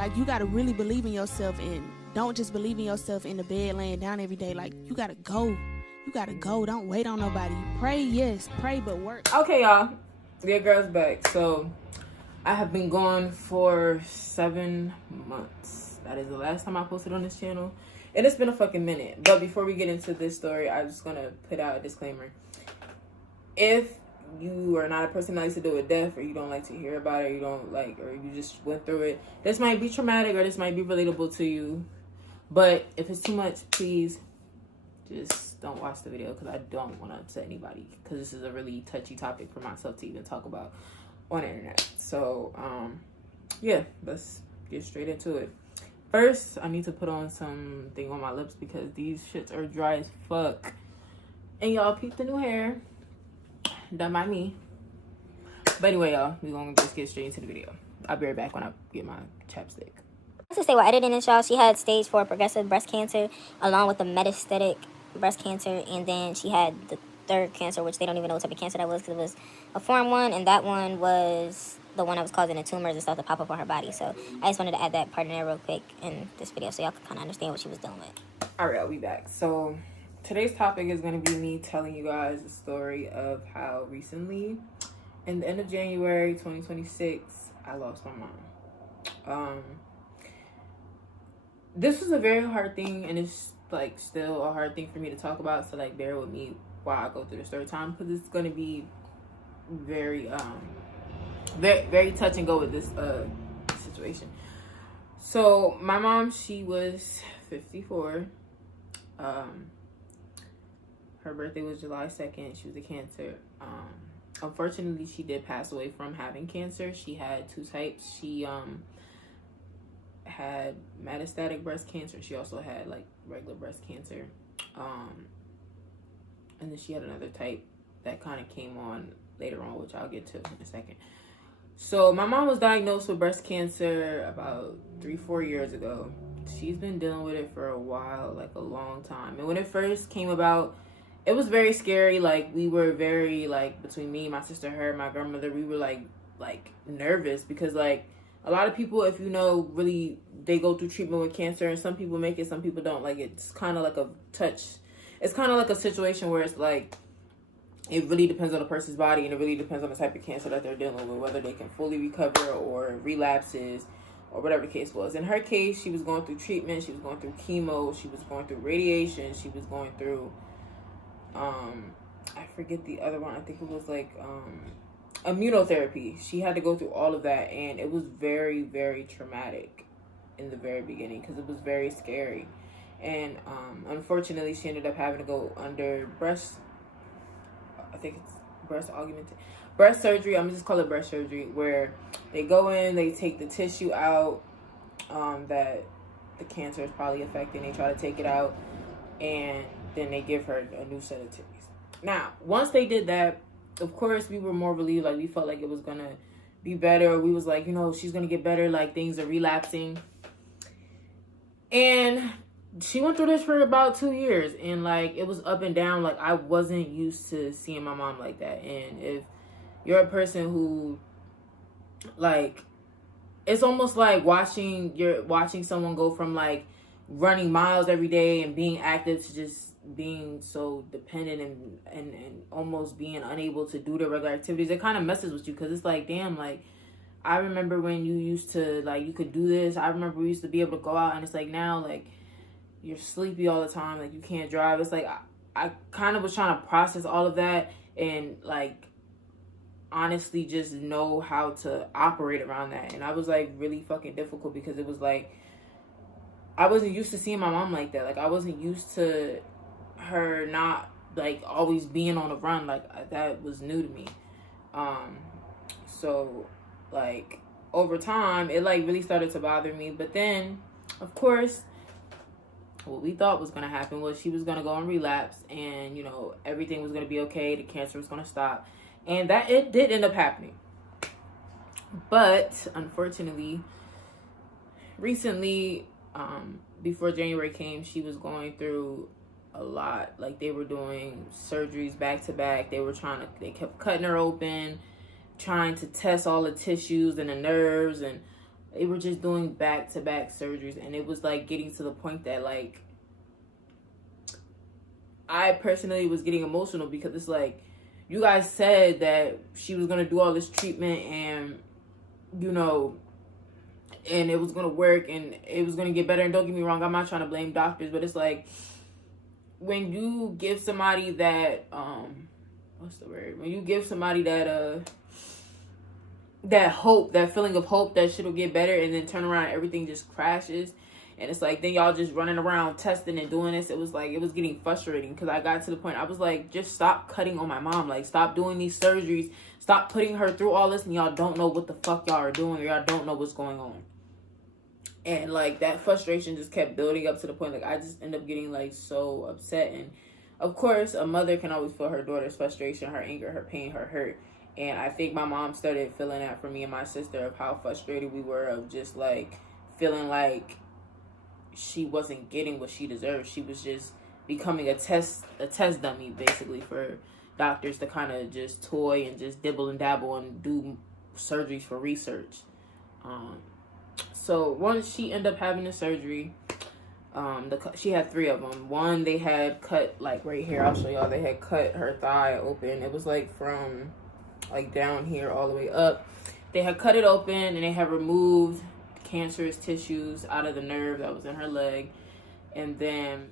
Like, you gotta really believe in yourself, and don't just believe in yourself in the bed laying down every day. Like, you gotta go. You gotta go. Don't wait on nobody. Pray, yes, pray, but work. Okay, y'all. Your girl's back. So I have been gone for 7 months. That is the last time I posted on this channel. And it's been a fucking minute. But before we get into this story, I'm just gonna put out a disclaimer. If you are not a person that likes to deal with death, or you don't like to hear about it, you don't like, or you just went through it, this might be traumatic or this might be relatable to you. But if it's too much, please just don't watch the video, because I don't want to upset anybody, because this is a really touchy topic for myself to even talk about on the internet. So yeah, let's get straight into it. First, I need to put on something on my lips because these shits are dry as fuck. And y'all peep the new hair done by me. But anyway, y'all, we're gonna just get straight into the video. I'll be right back when I get my chapstick. To say, while editing this, y'all, she had stage 4 progressive breast cancer along with the metastatic breast cancer, and then she had the third cancer, which they don't even know what type of cancer that was, because it was a foreign one, and that one was the one that was causing the tumors and stuff to pop up on her body. So I just wanted to add that part in there real quick in this video so y'all can kind of understand what she was dealing with. All right, I'll be back. So today's topic is going to be me telling you guys the story of how recently, in the end of January 2026, I lost my mom. This was a very hard thing, and it's like still a hard thing for me to talk about, so like bear with me while I go through the story time, because it's going to be very very touch and go with this situation. So my mom, she was 54. Her birthday was July 2nd. She was a Cancer. Unfortunately, she did pass away from having cancer. She had 2 types. She had metastatic breast cancer. She also had like regular breast cancer. And then she had another type that kind of came on later on, which I'll get to in a second. So my mom was diagnosed with breast cancer about 3-4 years ago. She's been dealing with it for a while, like a long time. And when it first came about, it was very scary. Like, we were very, like, between me, my sister, her, my grandmother, we were like nervous, because like a lot of people, if you know, really, they go through treatment with cancer, and some people make it, some people don't. Like, it's kind of like it's kind of like a situation where it's like, it really depends on the person's body, and it really depends on the type of cancer that they're dealing with, whether they can fully recover or relapses or whatever the case was. In her case, she was going through treatment, she was going through chemo, she was going through radiation, she was going through, I forget the other one, I think it was like immunotherapy. She had to go through all of that, and it was very, very traumatic in the very beginning, because it was very scary. And unfortunately, she ended up having to go under breast surgery. I'm just call it breast surgery, where they go in, they take the tissue out that the cancer is probably affecting. They try to take it out, and then they give her a new set of titties. Now, once they did that, of course, we were more relieved. Like, we felt like it was gonna be better. We was like, you know, she's gonna get better. Like, things are relapsing. And she went through this for about 2 years, and like, it was up and down. Like, I wasn't used to seeing my mom like that. And if you're a person who, like, it's almost like watching someone go from like running miles every day and being active to just being so dependent and almost being unable to do the regular activities. It kind of messes with you, because it's like, damn, like, I remember when you used to, like, you could do this. I remember we used to be able to go out, and it's like now, like, you're sleepy all the time, like, you can't drive. It's like, I kind of was trying to process all of that, and like, honestly, just know how to operate around that. And I was like really fucking difficult, because it was like, I wasn't used to seeing my mom like that. Like, I wasn't used to her not like always being on the run. Like, that was new to me. So like, over time, it like really started to bother me. But then, of course, what we thought was going to happen was she was going to go on relapse, and, you know, everything was going to be okay. The cancer was going to stop. And that it did end up happening. But unfortunately, recently, before January came, she was going through a lot. Like, they were doing surgeries back to back. They kept cutting her open, trying to test all the tissues and the nerves and They were just doing back-to-back surgeries, and it was like getting to the point that like I personally was getting emotional, because it's like, you guys said that she was going to do all this treatment and, you know, and it was going to work and it was going to get better. And don't get me wrong, I'm not trying to blame doctors, but it's like, when you give somebody that, what's the word? When you give somebody that, that hope, that feeling of hope that shit will get better, and then turn around and everything just crashes. And it's like, then y'all just running around testing and doing this. It was like, it was getting frustrating, because I got to the point, I was like, just stop cutting on my mom. Like, stop doing these surgeries. Stop putting her through all this, and y'all don't know what the fuck y'all are doing, or y'all don't know what's going on. And like, that frustration just kept building up to the point, like, I just end up getting like so upset. And of course, a mother can always feel her daughter's frustration, her anger, her pain, her hurt. And I think my mom started feeling that for me and my sister, of how frustrated we were, of just like feeling like she wasn't getting what she deserved. She was just becoming a test dummy, basically, for doctors to kind of just toy and just dibble and dabble and do surgeries for research. So once she ended up having the surgery, she had 3 of them. One, they had cut, like right here, I'll show y'all, they had cut her thigh open. It was like from like down here all the way up. They had cut it open, and they had removed cancerous tissues out of the nerve that was in her leg. And then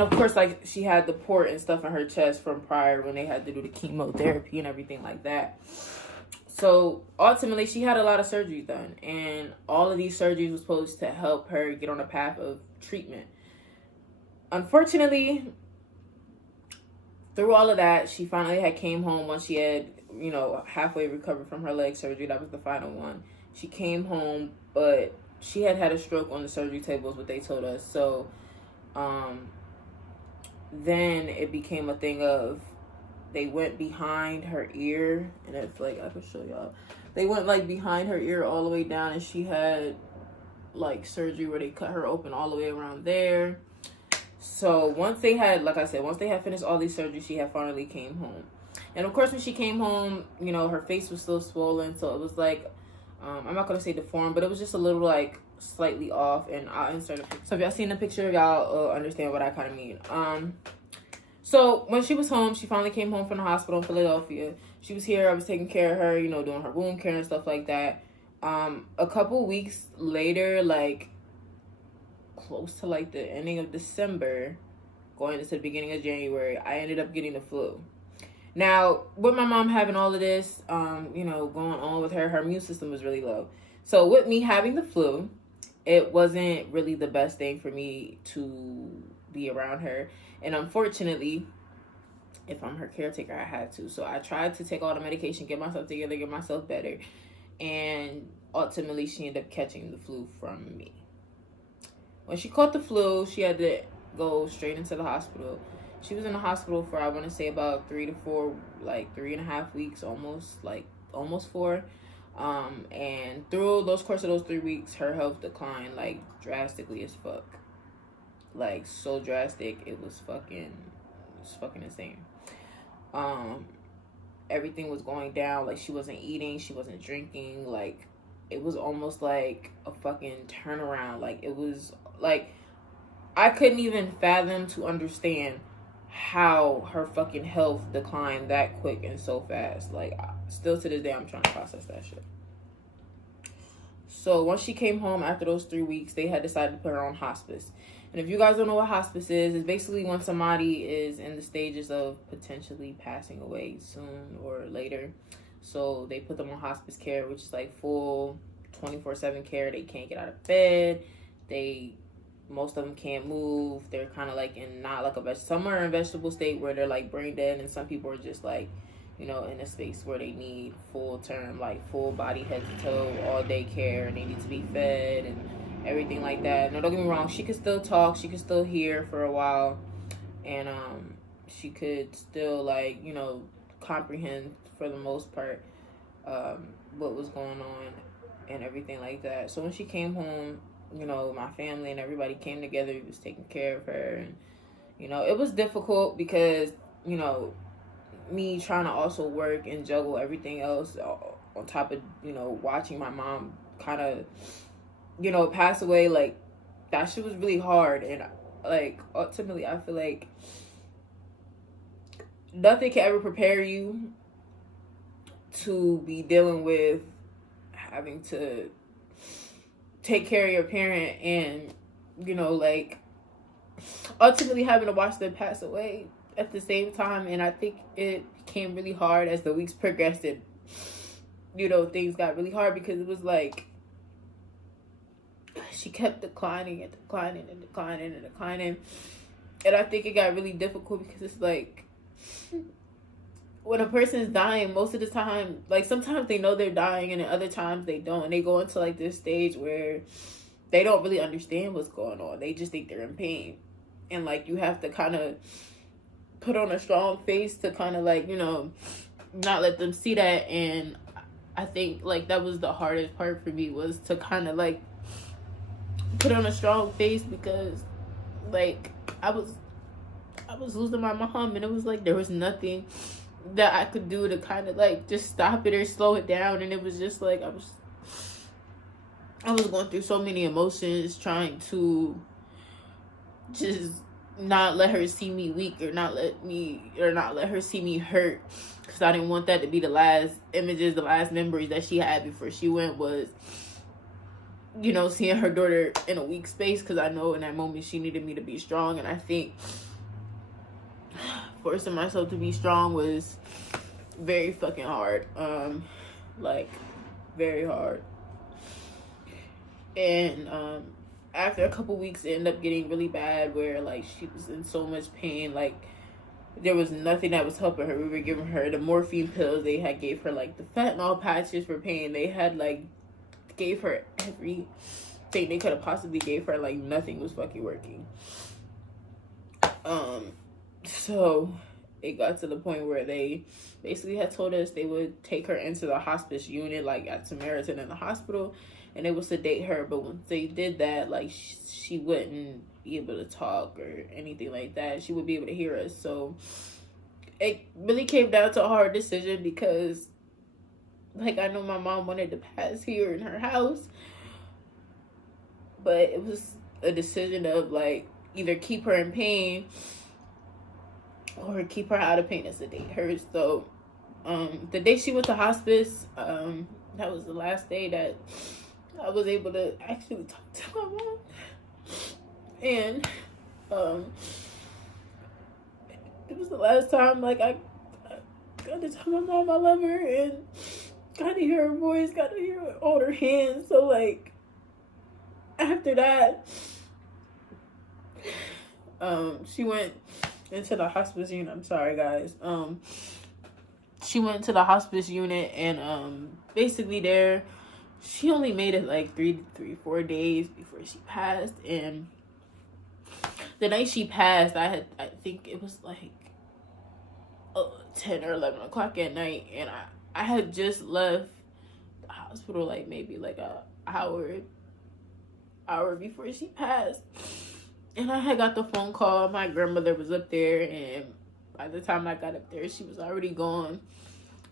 of course, like, she had the port and stuff in her chest from prior, when they had to do the chemotherapy and everything like that. So ultimately, she had a lot of surgeries done, and all of these surgeries were supposed to help her get on a path of treatment. Unfortunately, through all of that, she finally had came home once she had, you know, halfway recovered from her leg surgery. That was the final one. She came home, but she had a stroke on the surgery table, is what they told us. So then it became a thing of, they went behind her ear, and it's like, I can show y'all. They went like behind her ear all the way down, and she had like surgery where they cut her open all the way around there. So once they had, like I said, once they had finished all these surgeries, she had finally came home. And of course, when she came home, you know, her face was still swollen. So it was like, I'm not going to say deformed, but it was just a little like slightly off. And I'll insert a picture. So if y'all seen the picture, y'all understand what I kind of mean. So when she was home, she finally came home from the hospital in Philadelphia. She was here. I was taking care of her, you know, doing her wound care and stuff like that. A couple weeks later, like close to like the ending of December, going into the beginning of January, I ended up getting the flu. Now, with my mom having all of this, you know, going on with her, her immune system was really low. So with me having the flu, it wasn't really the best thing for me to be around her. And unfortunately, if I'm her caretaker, I had to. So I tried to take all the medication, get myself together, get myself better. And ultimately, she ended up catching the flu from me. When she caught the flu, she had to go straight into the hospital. She was in the hospital for, I want to say, about 3 to 4, like 3.5 weeks, almost 4. And through those course of those 3 weeks, her health declined like drastically as fuck. Like so drastic, it was fucking insane. Everything was going down. Like, she wasn't eating, she wasn't drinking. Like, it was almost like a fucking turnaround. Like, it was like, I couldn't even fathom to understand how her fucking health declined that quick and so fast. Like, still to this day, I'm trying to process that shit. So once she came home after those 3 weeks, they had decided to put her on hospice. And if you guys don't know what hospice is, it's basically when somebody is in the stages of potentially passing away soon or later. So they put them on hospice care, which is like full 24/7 care. They can't get out of bed. Most of them can't move. They're kind of like in not like some are in vegetable state where they're like brain dead, and some people are just like, you know, in a space where they need full term, like full body head to toe, all day care, and they need to be fed and everything like that. No, don't get me wrong, she could still talk, she could still hear for a while, and she could still, like, you know, comprehend for the most part what was going on and everything like that. So when she came home, you know, my family and everybody came together, we was taking care of her, and, you know, it was difficult because, you know, me trying to also work and juggle everything else on top of, you know, watching my mom kind of pass away, like, that shit was really hard. And, like, ultimately, I feel like nothing can ever prepare you to be dealing with having to take care of your parent and, like, ultimately having to watch them pass away at the same time. And I think it became really hard as the weeks progressed, and things got really hard, because it was like she kept declining and declining and declining and declining. And I think it got really difficult, because it's like, when a person is dying, most of the time, like, sometimes they know they're dying, and then other times they don't, and they go into like this stage where they don't really understand what's going on. They just think they're in pain. And, like, you have to kind of put on a strong face to kind of, like, not let them see that. And I think, like, that was the hardest part for me, was to kind of, like, put on a strong face, because, like, I was losing my mom, and it was like there was nothing that I could do to kind of, like, just stop it or slow it down. And it was just like I was going through so many emotions, trying to just not let her see me weak, or not let her see me hurt, because I didn't want that to be the last images, the last memories that she had before she went, was seeing her daughter in a weak space, because I know in that moment she needed me to be strong. And I think forcing myself to be strong was very fucking hard, like, very hard. And after a couple weeks, it ended up getting really bad, where, like, she was in so much pain. Like, there was nothing that was helping her. We were giving her the morphine pills. They had gave her, like, the fentanyl patches for pain. They had, like, gave her everything they could have possibly gave her. Like, nothing was fucking working. So it got to the point where they basically had told us they would take her into the hospice unit, like, at Samaritan in the hospital, and they would sedate her. But once they did that, like, she wouldn't be able to talk or anything like that. She would be able to hear us. So it really came down to a hard decision, because, like, I know my mom wanted to pass here in her house, but it was a decision of, like, either keep her in pain or keep her out of pain and sedate her. So the day she went to hospice, that was the last day that I was able to actually talk to my mom. And it was the last time, like, I got to tell my mom I love her, and got to hear her voice, got to hold her hands. So, like, after that, she went into the hospice unit. I'm sorry, guys. She went to the hospice unit, and basically there, she only made it like 4 days before she passed. And the night she passed, I think it was like 10 or 11 o'clock at night, and I had just left the hospital, like, maybe like a hour before she passed. And I had got the phone call. My grandmother was up there, and by the time I got up there, she was already gone.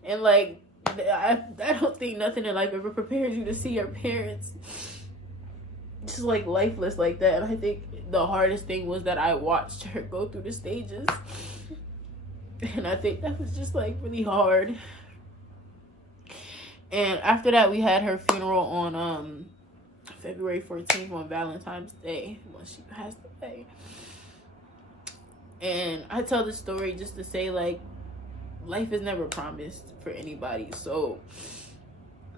And, like, I don't think nothing in life ever prepares you to see your parents just, like, lifeless like that. And I think the hardest thing was that I watched her go through the stages. And I think that was just, like, really hard. And after that, we had her funeral on February 14th, on Valentine's Day, when she passed away. And I tell this story just to say, like, life is never promised for anybody. So,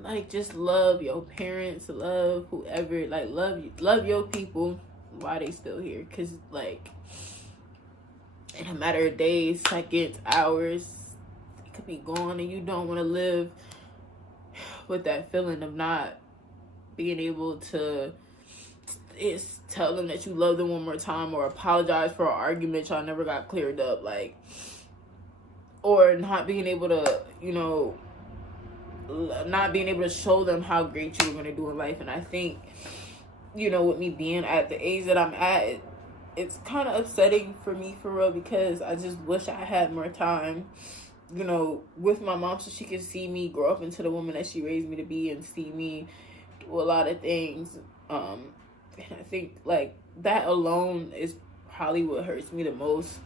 like, just love your parents, love whoever, like, love your people while they still here. Because, like, in a matter of days, seconds, hours, it could be gone, and you don't want to live with that feeling of not being able to tell them that you love them one more time, or apologize for an argument y'all never got cleared up, like, or not being able to, not being able to show them how great you were going to do in life. And I think, with me being at the age that I'm at, it's kind of upsetting for me, for real, because I just wish I had more time, with my mom, so she could see me grow up into the woman that she raised me to be, and see me do a lot of things, And I think like that alone is probably what hurts me the most,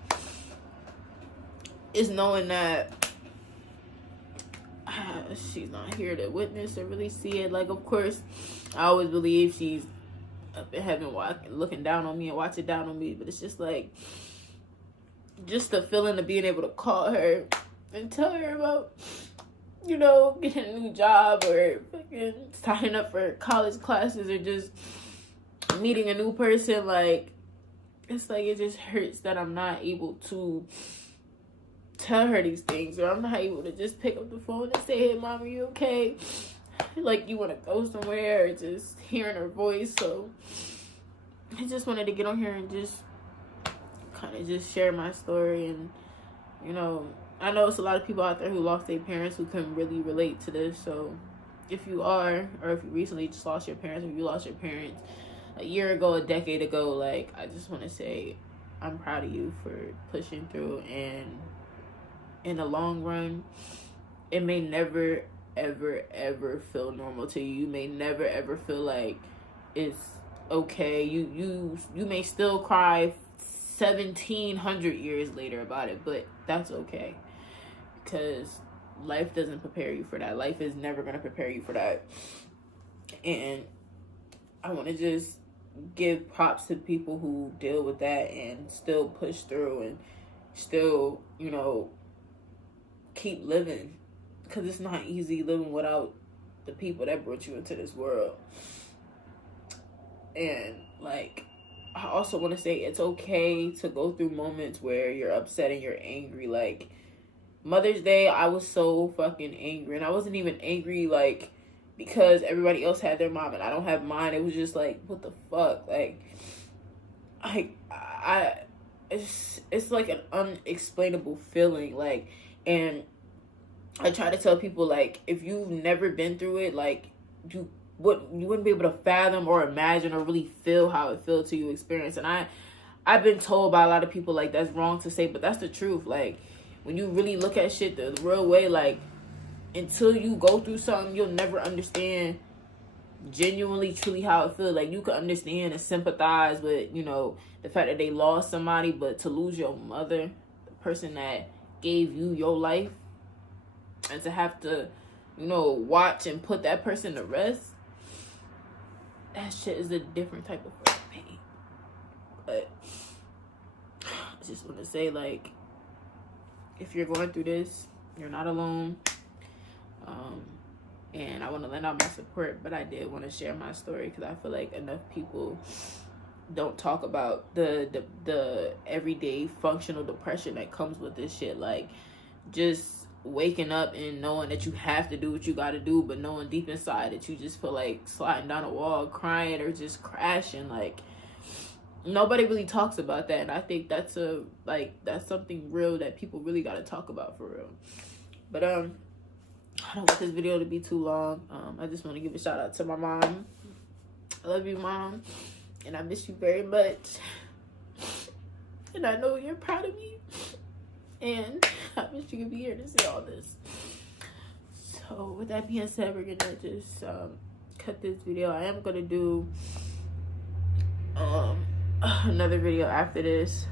is knowing that she's not here to witness or really see it. Like, of course, I always believe she's up in heaven looking down on me and watching down on me, but it's just like, just the feeling of being able to call her and tell her about, you know, getting a new job or fucking signing up for college classes or just meeting a new person. Like, it's like, it just hurts that I'm not able to tell her these things, or I'm not able to just pick up the phone and say, hey, Mom, are you okay? Like, you want to go somewhere, or just hearing her voice. So I just wanted to get on here and just kind of just share my story. And, you know, I know it's a lot of people out there who lost their parents who can really relate to this. So if you are, or if you recently just lost your parents, or if you lost your parents a year ago, a decade ago, like, I just want to say I'm proud of you for pushing through. And in the long run, it may never, ever, ever feel normal to you. You may never, ever feel like it's okay. You may still cry 1,700 years later about it, but that's okay, because life doesn't prepare you for that. Life is never going to prepare you for that. And I want to just give props to people who deal with that and still push through and still, you know, keep living, because it's not easy living without the people that brought you into this world. And like, I also want to say it's okay to go through moments where you're upset and you're angry. Like, Mother's Day, I was so fucking angry, and I wasn't even angry like because everybody else had their mom and I don't have mine. It was just like, what the fuck? Like, it's like an unexplainable feeling. Like, and I try to tell people, like, if you've never been through it, like, you wouldn't be able to fathom or imagine or really feel how it feels to you experience. And I've been told by a lot of people, like, that's wrong to say, but that's the truth. Like, when you really look at shit the real way, like, until you go through something, you'll never understand genuinely, truly how it feels. Like, you can understand and sympathize with, you know, the fact that they lost somebody, but to lose your mother, the person that gave you your life, and to have to, you know, watch and put that person to rest, that shit is a different type of fucking pain. But I just want to say, like, if you're going through this, you're not alone. And I want to lend out my support, but I did want to share my story because I feel like enough people don't talk about the everyday functional depression that comes with this shit. Like, just waking up and knowing that you have to do what you got to do, but knowing deep inside that you just feel like sliding down a wall, crying, or just crashing. Like, nobody really talks about that, and I think that's something real that people really got to talk about for real. But I don't want this video to be too long. I just want to give a shout out to my mom. I love you, Mom, and I miss you very much. And I know you're proud of me, and I wish you could be here to see all this. So with that being said, we're gonna just cut this video. I am gonna do another video after this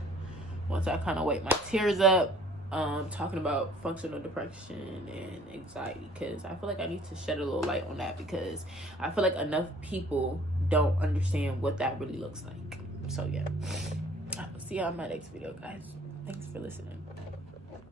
once I kind of wipe my tears up, talking about functional depression and anxiety, because I feel like I need to shed a little light on that, because I feel like enough people don't understand what that really looks like. So yeah, I'll see y'all in my next video, guys. Thanks for listening.